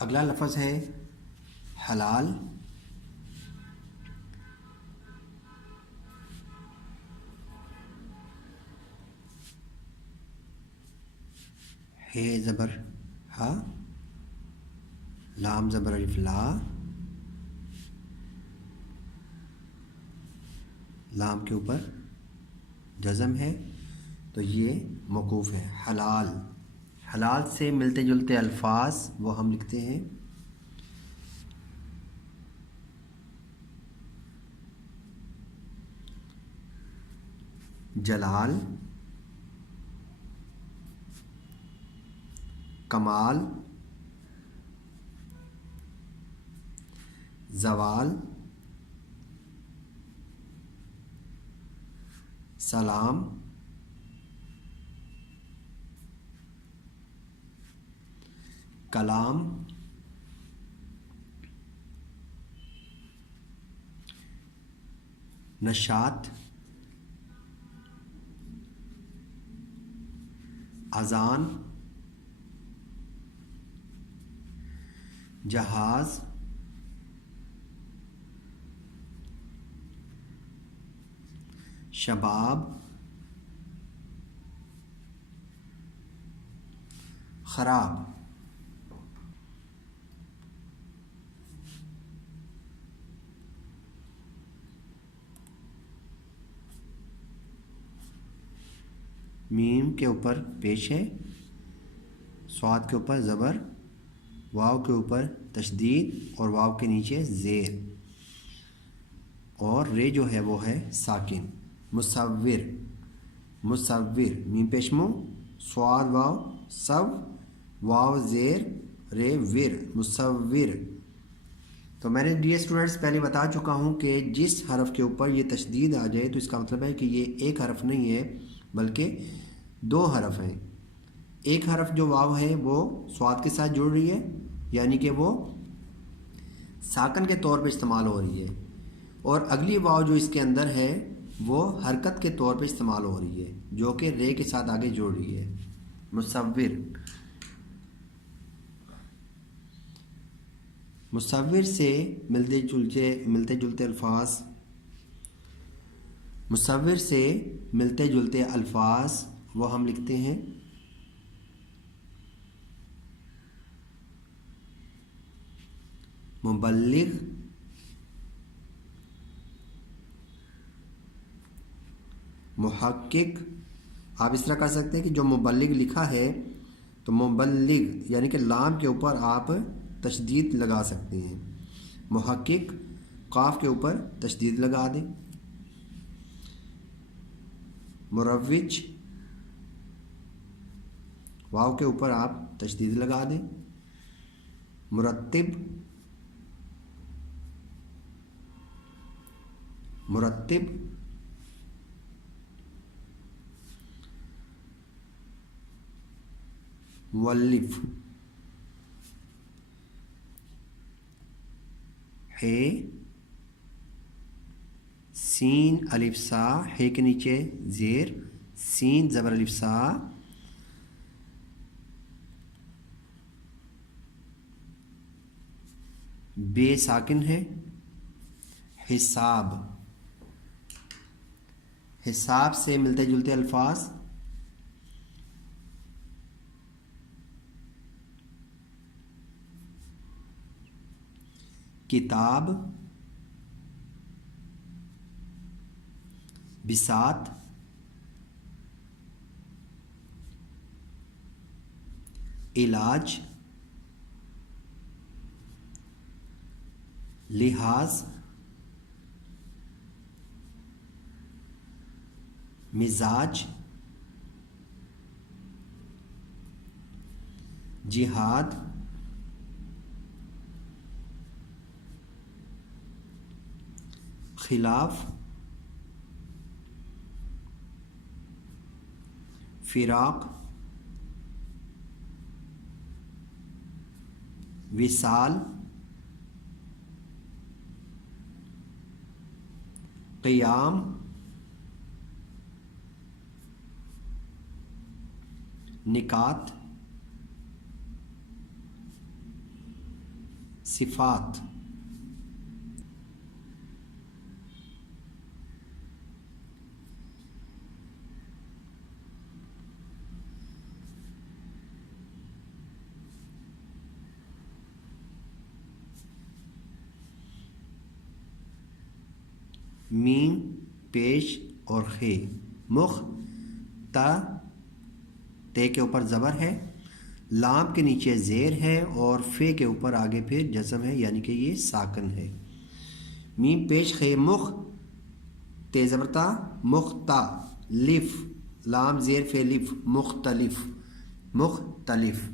اگلا لفظ ہے حلال. ہے زبر ہا، لام زبر الف لا، لام کے اوپر جزم ہے تو یہ موقوف ہے. حلال، حلال سے ملتے جلتے الفاظ وہ ہم لکھتے ہیں جلال، کمال، زوال، سلام، کلام، نشاط، اذان، جہاز، شباب، خراب. میم کے اوپر پیش ہے، صاد کے اوپر زبر، واو کے اوپر تشدید اور واو کے نیچے زیر، اور رے جو ہے وہ ہے ساکن. مصور، مصور، میم پیش مو، صاد واو سو، واو زیر، رے ور، مصور. تو میں نے ڈیئر اسٹوڈنٹس پہلے بتا چکا ہوں کہ جس حرف کے اوپر یہ تشدید آ جائے تو اس کا مطلب ہے کہ یہ ایک حرف نہیں ہے بلکہ دو حرف ہیں. ایک حرف جو واو ہے وہ صاد کے ساتھ جڑ رہی ہے، یعنی کہ وہ ساکن کے طور پہ استعمال ہو رہی ہے، اور اگلی واو جو اس کے اندر ہے وہ حرکت کے طور پہ استعمال ہو رہی ہے جو کہ رے کے ساتھ آگے جڑ رہی ہے. مصور، مصور سے ملتے جلتے الفاظ، مصور سے ملتے جلتے الفاظ وہ ہم لکھتے ہیں مبلغ، محقق. آپ اس طرح کر سکتے ہیں کہ جو مبلغ لکھا ہے تو مبلغ یعنی کہ لام کے اوپر آپ تشدید لگا سکتے ہیں. محقق، قاف کے اوپر تشدید لگا دیں. مروج، واو کے اوپر آپ تشدید لگا دیں. مرتب، مرتب. مؤلف، ہے، سین الف سا، ہے کے نیچے زیر، سین زبر الف سا، بے ساکن ہے. حساب، حساب سے ملتے جلتے الفاظ کتاب، بساط، علاج، لحاظ، مزاج، جہاد، خلاف، فراق، وصال، قیام، نکات، صفات. میم پیش اور خے. مخ تا تے کے اوپر زبر ہے، لام کے نیچے زیر ہے اور فے کے اوپر آگے پھر جزم ہے، یعنی کہ یہ ساکن ہے. میم پیش خے مخ تے زبر تا مختا لف لام زیر فے لف مختلف مختلف.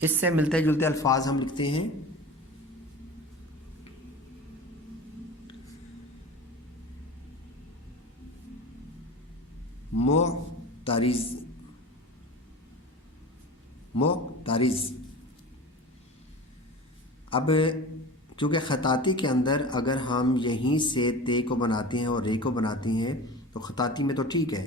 اس سے ملتے جلتے الفاظ ہم لکھتے ہیں. معترض معترض. اب چونکہ خطاطی کے اندر اگر ہم یہیں سے تے کو بناتے ہیں اور رے کو بناتے ہیں تو خطاطی میں تو ٹھیک ہے،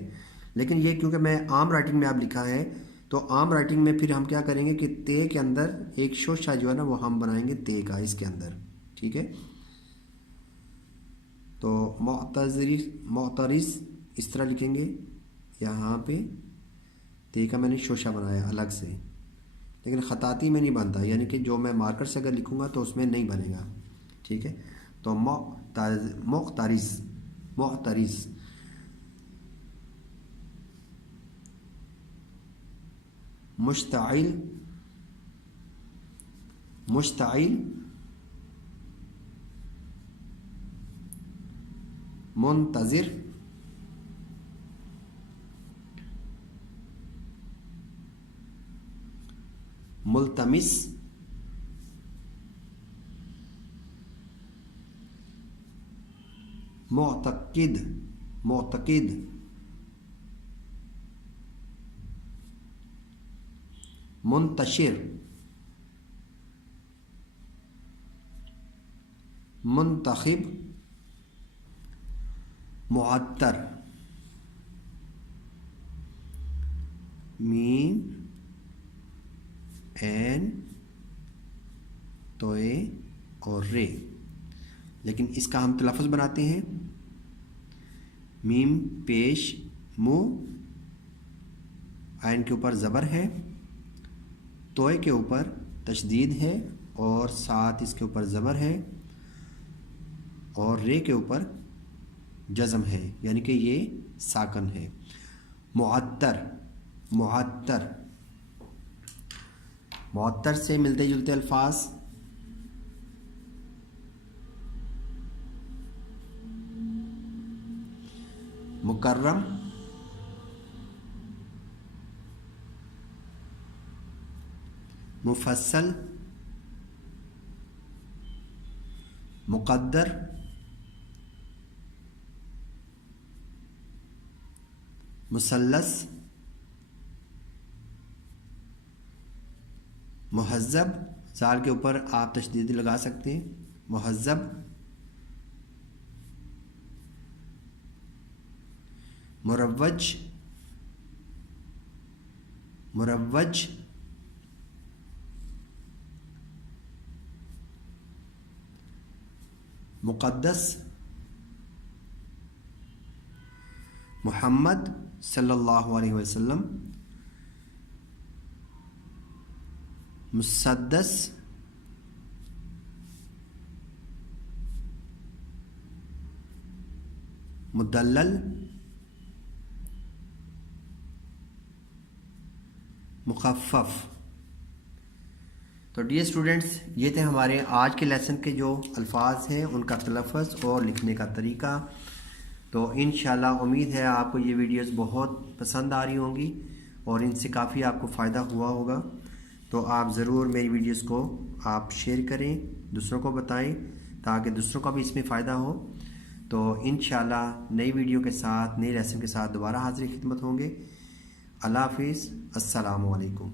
لیکن یہ کیونکہ میں عام رائٹنگ میں اب لکھا ہے تو عام رائٹنگ میں پھر ہم کیا کریں گے کہ تے کے اندر ایک شوشہ جو ہے نا وہ ہم بنائیں گے تے کا اس کے اندر. ٹھیک ہے، تو معترض اس طرح لکھیں گے. یہاں پہ تے کا میں نے شوشہ بنایا الگ سے، لیکن خطاطی میں نہیں بنتا، یعنی کہ جو میں مارکر سے اگر لکھوں گا تو اس میں نہیں بنے گا. ٹھیک ہے، تو معترض معترض. مشتعل مشتعل. منتظر ملتمس معتقد معتقد. منتشر منتخب معطر. میم این توئے اور رے، لیکن اس کا ہم تلفظ بناتے ہیں. میم پیش مو، عین کے اوپر زبر ہے، توئے کے اوپر تشدید ہے اور ساتھ اس کے اوپر زبر ہے اور رے کے اوپر جزم ہے، یعنی کہ یہ ساکن ہے. معطر معطر. معطر سے ملتے جلتے الفاظ. مکرم مفصل مقدر مثلث مہذب. زال کے اوپر آپ تشدید لگا سکتے ہیں. مہذب. مروج مروج. مقدس محمد صلی اللہ علیہ وسلم. مسدس مدلل مخفف. تو ڈیئر اسٹوڈنٹس، یہ تھے ہمارے آج کے لیسن کے جو الفاظ ہیں ان کا تلفظ اور لکھنے کا طریقہ. تو انشاءاللہ امید ہے آپ کو یہ ویڈیوز بہت پسند آ رہی ہوں گی اور ان سے کافی آپ کو فائدہ ہوا ہوگا. تو آپ ضرور میری ویڈیوز کو آپ شیئر کریں، دوسروں کو بتائیں تاکہ دوسروں کا بھی اس میں فائدہ ہو. تو انشاءاللہ نئی ویڈیو کے ساتھ، نئی لیسن کے ساتھ دوبارہ حاضر خدمت ہوں گے. اللہ حافظ. السلام علیکم.